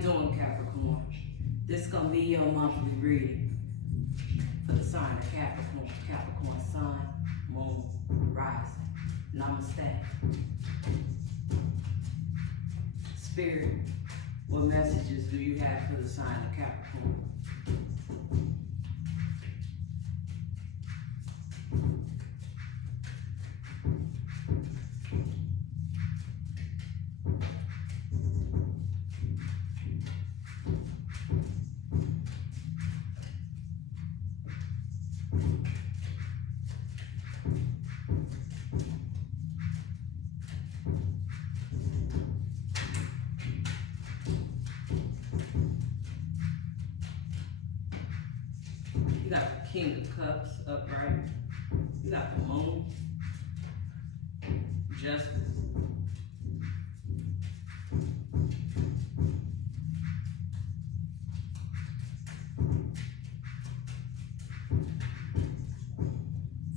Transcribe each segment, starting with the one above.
you doing, Capricorn? This is going to be your monthly reading for the sign of Capricorn. Capricorn sun, moon, rising. Namaste. Spirit, what messages do you have for the sign of Capricorn? You got the King of Cups upright. You got the Moon, Justice.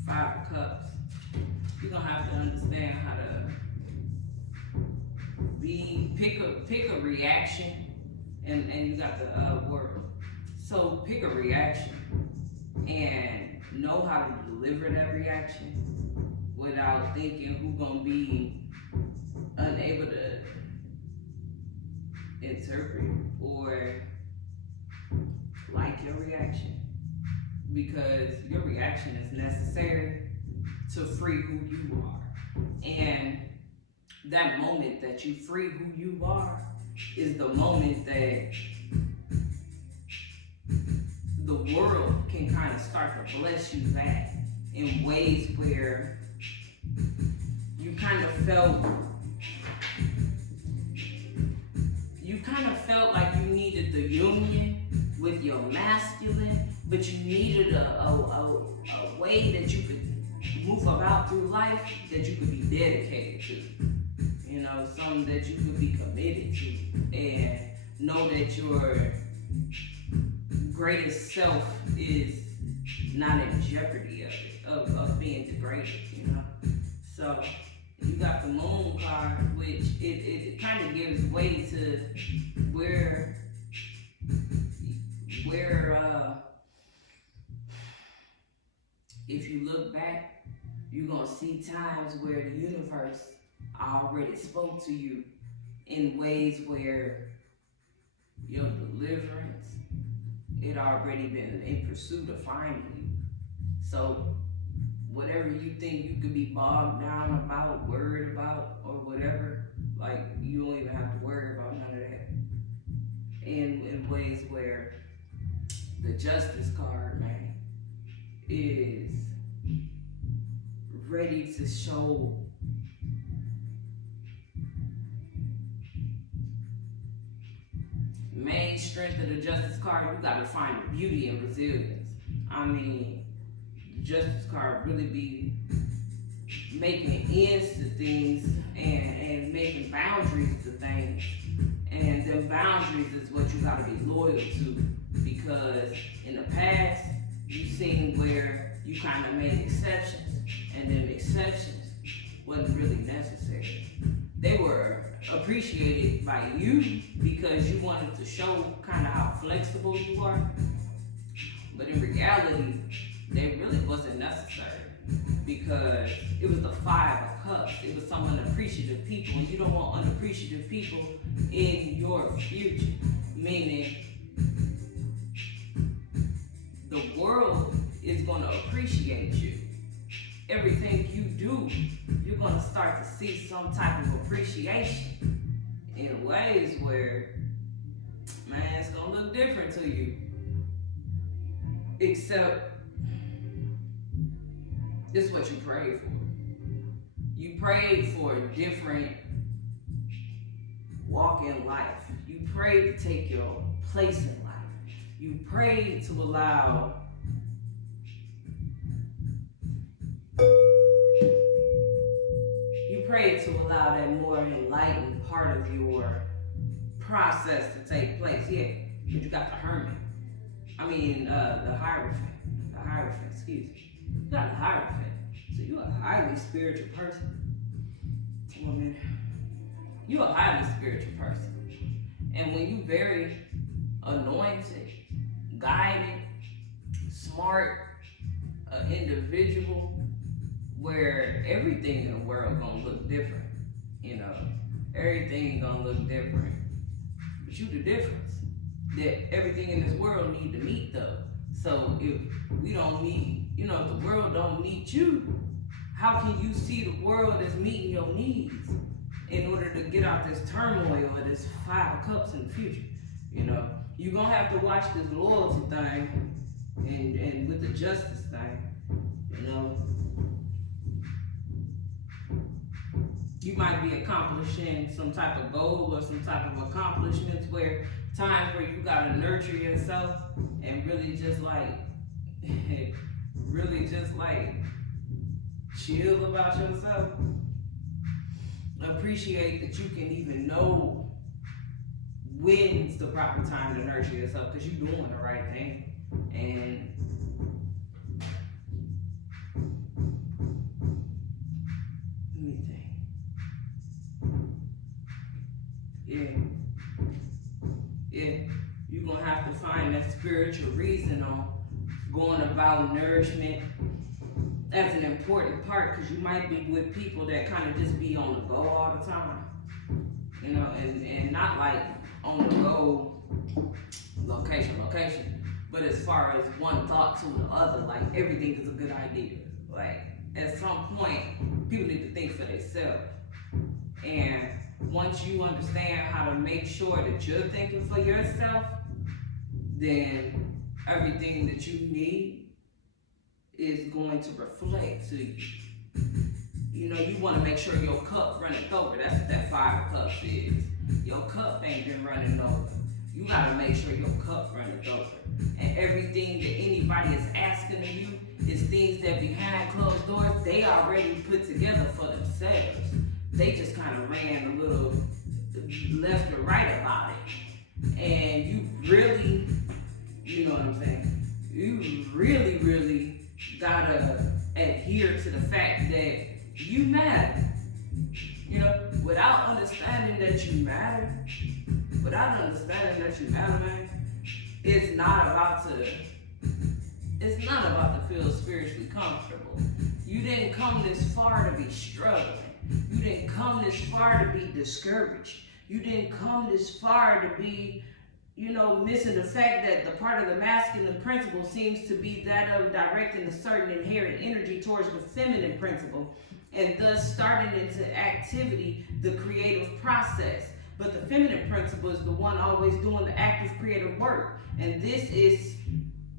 Five of Cups. You're gonna have to understand how to pick a reaction, and you got the World. So pick a reaction and know how to deliver that reaction without thinking who's gonna be unable to interpret or like your reaction, because your reaction is necessary to free who you are. And that moment that you free who you are is the moment that the world can kind of start to bless you back in ways where you kind of felt like you needed the union with your masculine, but you needed a way that you could move about through life that you could be dedicated to. You know, something that you could be committed to and know that your greatest self is not in jeopardy of being degraded, you know? So you got the Moon card, which it kind of gives way to where if you look back, you're gonna see times where the universe already spoke to you in ways where your deliverance, it already been in pursuit of finding you. So whatever you think you could be bogged down about, worried about, or whatever, like you don't even have to worry about none of that. In ways where the Justice card, man, is ready to show main strength of the Justice card. You gotta find the beauty and resilience. I mean, the Justice card really be making ends to things and making boundaries to things. And them boundaries is what you gotta be loyal to, because in the past, you've seen where you kind of made exceptions, and them exceptions wasn't really necessary. They were appreciated by you because you wanted to show kind of how flexible you are, but in reality, they really wasn't necessary, because it was the Five of Cups. It was some unappreciative people, and you don't want unappreciative people in your future, meaning the world is going to appreciate you. Everything you do, you're going to start to see some type of appreciation in ways where, man, it's going to look different to you. Except, this is what you prayed for. You prayed for a different walk in life. You prayed to take your place in life. You prayed to allow that more enlightened part of your process to take place. Yeah, but you got the Hermit. I mean, the Hierophant, excuse me. You got the Hierophant. So you're a highly spiritual person. Come on, man. You're a highly spiritual person. And when you very anointed, guided, smart, individual, where everything in the world gonna look different, you know, everything gonna look different, but you the difference that everything in this world need to meet though. So if we don't meet, you know, if the world don't meet you, how can you see the world as meeting your needs in order to get out this turmoil or this 5 of Cups in the future? You know, you're gonna have to watch this loyalty thing and with the justice thing, you know. You might be accomplishing some type of goal or some type of accomplishments where times where you gotta nurture yourself and really just like chill about yourself. Appreciate that you can even know when's the proper time to nurture yourself because you're doing the right thing. And let me think. Yeah, you're gonna have to find that spiritual reason on going about nourishment as an important part, because you might be with people that kind of just be on the go all the time, you know, and not like on the go location, but as far as one thought to the other, like everything is a good idea. Like at some point, people need to think for themselves. And once you understand how to make sure that you're thinking for yourself, then everything that you need is going to reflect to you. You know, you want to make sure your cup running over. That's what that 5 of Cups is. Your cup ain't been running over. You got to make sure your cup running over. And everything that anybody is asking of you is things that behind closed doors, they already put together for themselves. They just kind of ran a little left or right about it. And you really, you know what I'm saying? You really gotta adhere to the fact that you matter. You know, without understanding that you matter, man, it's not about to feel spiritually comfortable. You didn't come this far to be struggling. You didn't come this far to be discouraged. You didn't come this far to be, you know, missing the fact that the part of the masculine principle seems to be that of directing a certain inherent energy towards the feminine principle, and thus starting into activity the creative process. But the feminine principle is the one always doing the active creative work, and this is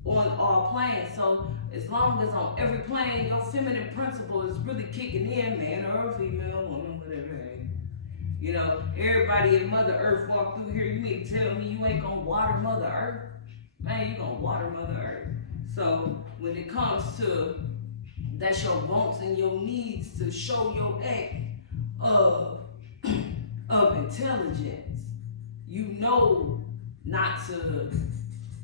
on all planes. So as long as on every plane your feminine principle is really kicking in, man or female, woman, whatever, you know, everybody in Mother Earth walk through here, you mean to tell me you ain't gonna water Mother Earth? Man, you gonna water Mother Earth. So when it comes to that's your wants and your needs to show your act of intelligence, you know not to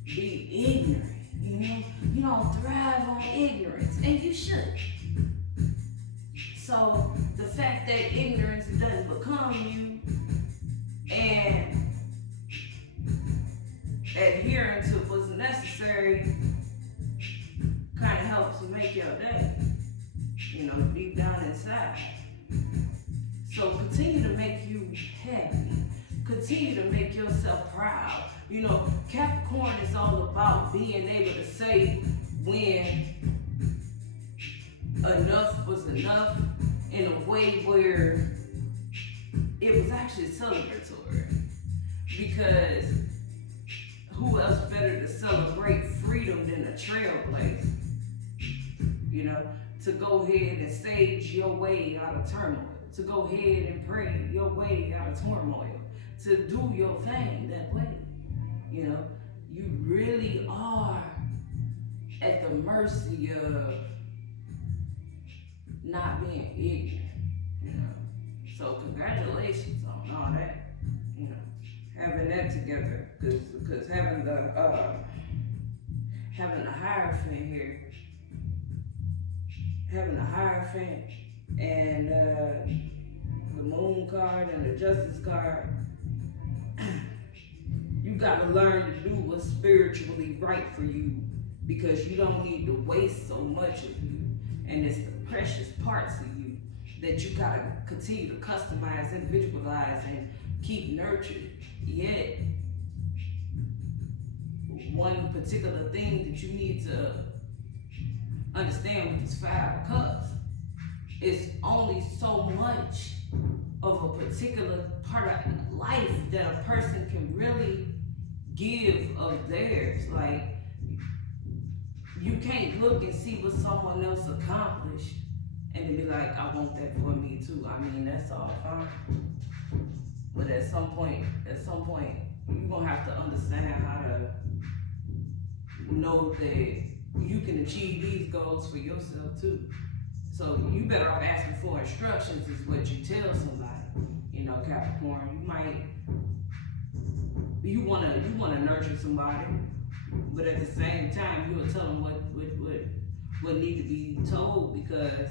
be ignorant. You know, you don't thrive on ignorance, and you should. So the fact that ignorance doesn't become you and adhering to what's necessary kind of helps make your day, you know, deep down inside. So continue to make you happy. Continue to make yourself proud. You know, Capricorn is all about being able to say when enough was enough in a way where it was actually celebratory. Because who else better to celebrate freedom than a trailblazer? You know, to go ahead and stage your way out of turmoil. To go ahead and pray your way out of turmoil. To do your thing that way. You know, you really are at the mercy of not being ignorant, you know. So congratulations on all that, you know, having that together, because having the Hierophant here, having the Hierophant and the Moon card and the Justice card, gotta learn to do what's spiritually right for you, because you don't need to waste so much of you. And it's the precious parts of you that you gotta continue to customize, individualize, and keep nurtured. Yet, one particular thing that you need to understand with these 5 of Cups, it's only so much of a particular part of life that a person can really give of theirs. Like, you can't look and see what someone else accomplished and then be like, I want that for me too. I mean, that's all fine. But at some point, you're gonna have to understand how to know that you can achieve these goals for yourself too. So you better off asking for instructions is what you tell somebody. You know, Capricorn, you wanna nurture somebody, but at the same time, you will tell them what need to be told, because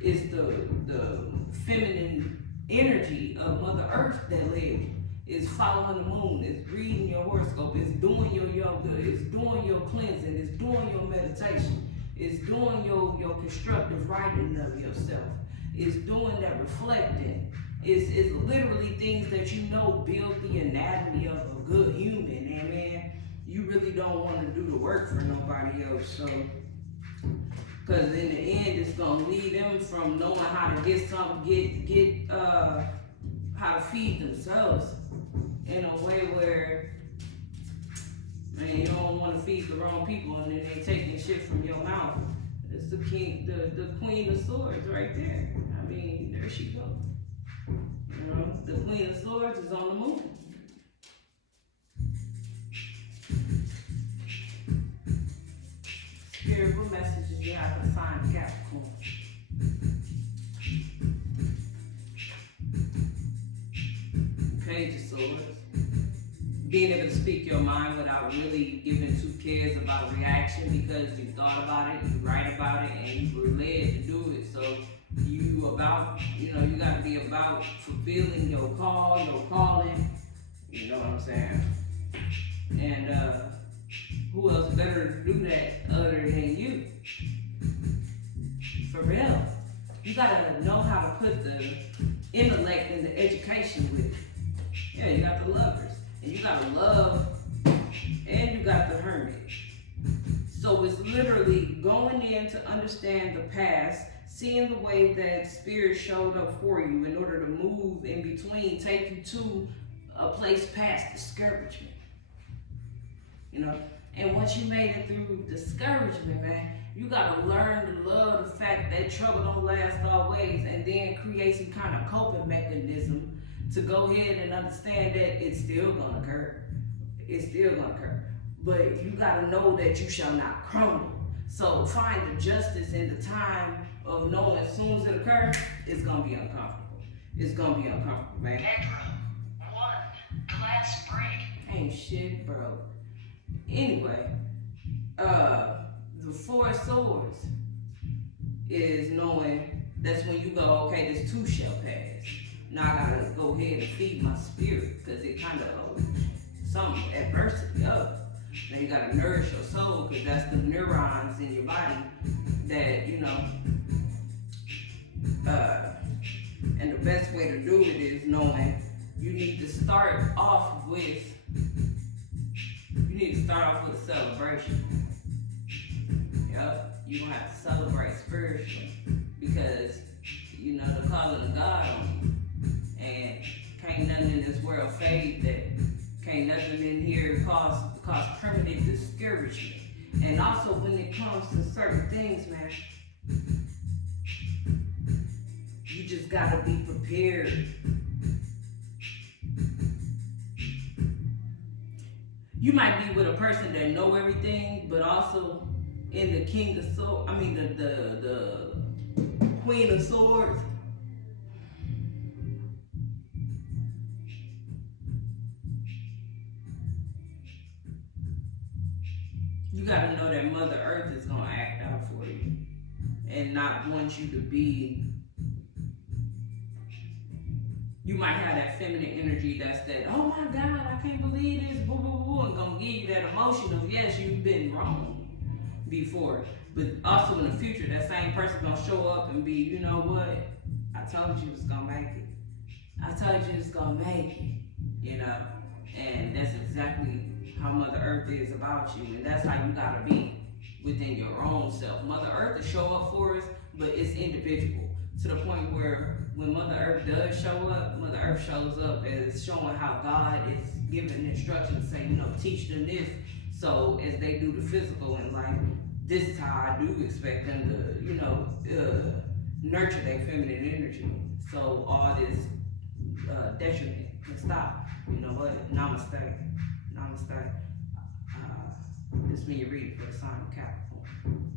it's the feminine energy of Mother Earth that led you. It's following the moon, it's reading your horoscope, it's doing your yoga, it's doing your cleansing, it's doing your meditation, it's doing your constructive writing of yourself, it's doing that reflecting. It's literally things that you know build the anatomy of a good human. And man, you really don't want to do the work for nobody else. So, because in the end, it's gonna lead them from knowing how to get something, how to feed themselves in a way where, man, you don't want to feed the wrong people and then they taking shit from your mouth. It's the Queen of Swords right there. I mean, there she goes. You know, the Queen of Swords is on the moon. Spirit, what messages you have to sign Capricorn? Page of Swords. Being able to speak your mind without really giving 2 cares about reaction, because you thought about it, you write about it, and you were led to do it. So you gotta be about fulfilling your call, your calling. You know what I'm saying? And who else better to do that other than you? For real. You gotta know how to put the intellect and the education with it. Yeah, you got the Lovers, and you got to love, and you got the Hermit. So it's literally going in to understand the past, seeing the way that Spirit showed up for you in order to move in between, take you to a place past discouragement. You know, and once you made it through discouragement, man, you got to learn to love the fact that trouble don't last always, and then create some kind of coping mechanism to go ahead and understand that it's still gonna occur. It's still gonna occur. But you gotta know that you shall not crumble. So find the justice in the time of knowing as soon as it occurs, it's gonna be uncomfortable. It's gonna be uncomfortable, man. Bedroom 1, glass break. Ain't shit, bro. Anyway, the 4 of Swords is knowing that's when you go, okay, this too shall pass. Now I gotta go ahead and feed my spirit, because it kind of some adversity up. Now you gotta nourish your soul, because that's the neurons in your body that, you know, and the best way to do it is knowing you need to start off with a celebration. Yep, you're gonna have to celebrate spiritually, because you know the calling of God on you. And can't nothing in this world fade that. Can't nothing in here cause permanent discouragement. And also when it comes to certain things, man, you just gotta be prepared. You might be with a person that know everything, but also in the King of Swords, the Queen of Swords, you gotta know that Mother Earth is gonna act out for you and not want you to be You might have that feminine energy that's that, oh my God, I can't believe this, boo, boo, boo, and gonna give you that emotion of, yes, you've been wrong before. But also in the future, that same person gonna show up and be, you know what, I told you it's gonna make it. I told you it's gonna make it, you know? And that's exactly how Mother Earth is about you, and that's how you gotta be within your own self. Mother Earth will show up for us, but it's individual. To the point where when Mother Earth does show up, Mother Earth shows up as showing how God is giving instructions, saying, you know, teach them this. So as they do the physical in life, this is how I do expect them to, you know, nurture their feminine energy. So all this detriment can stop. You know what? Namaste. Namaste. This is when you read it for the sign of Capricorn.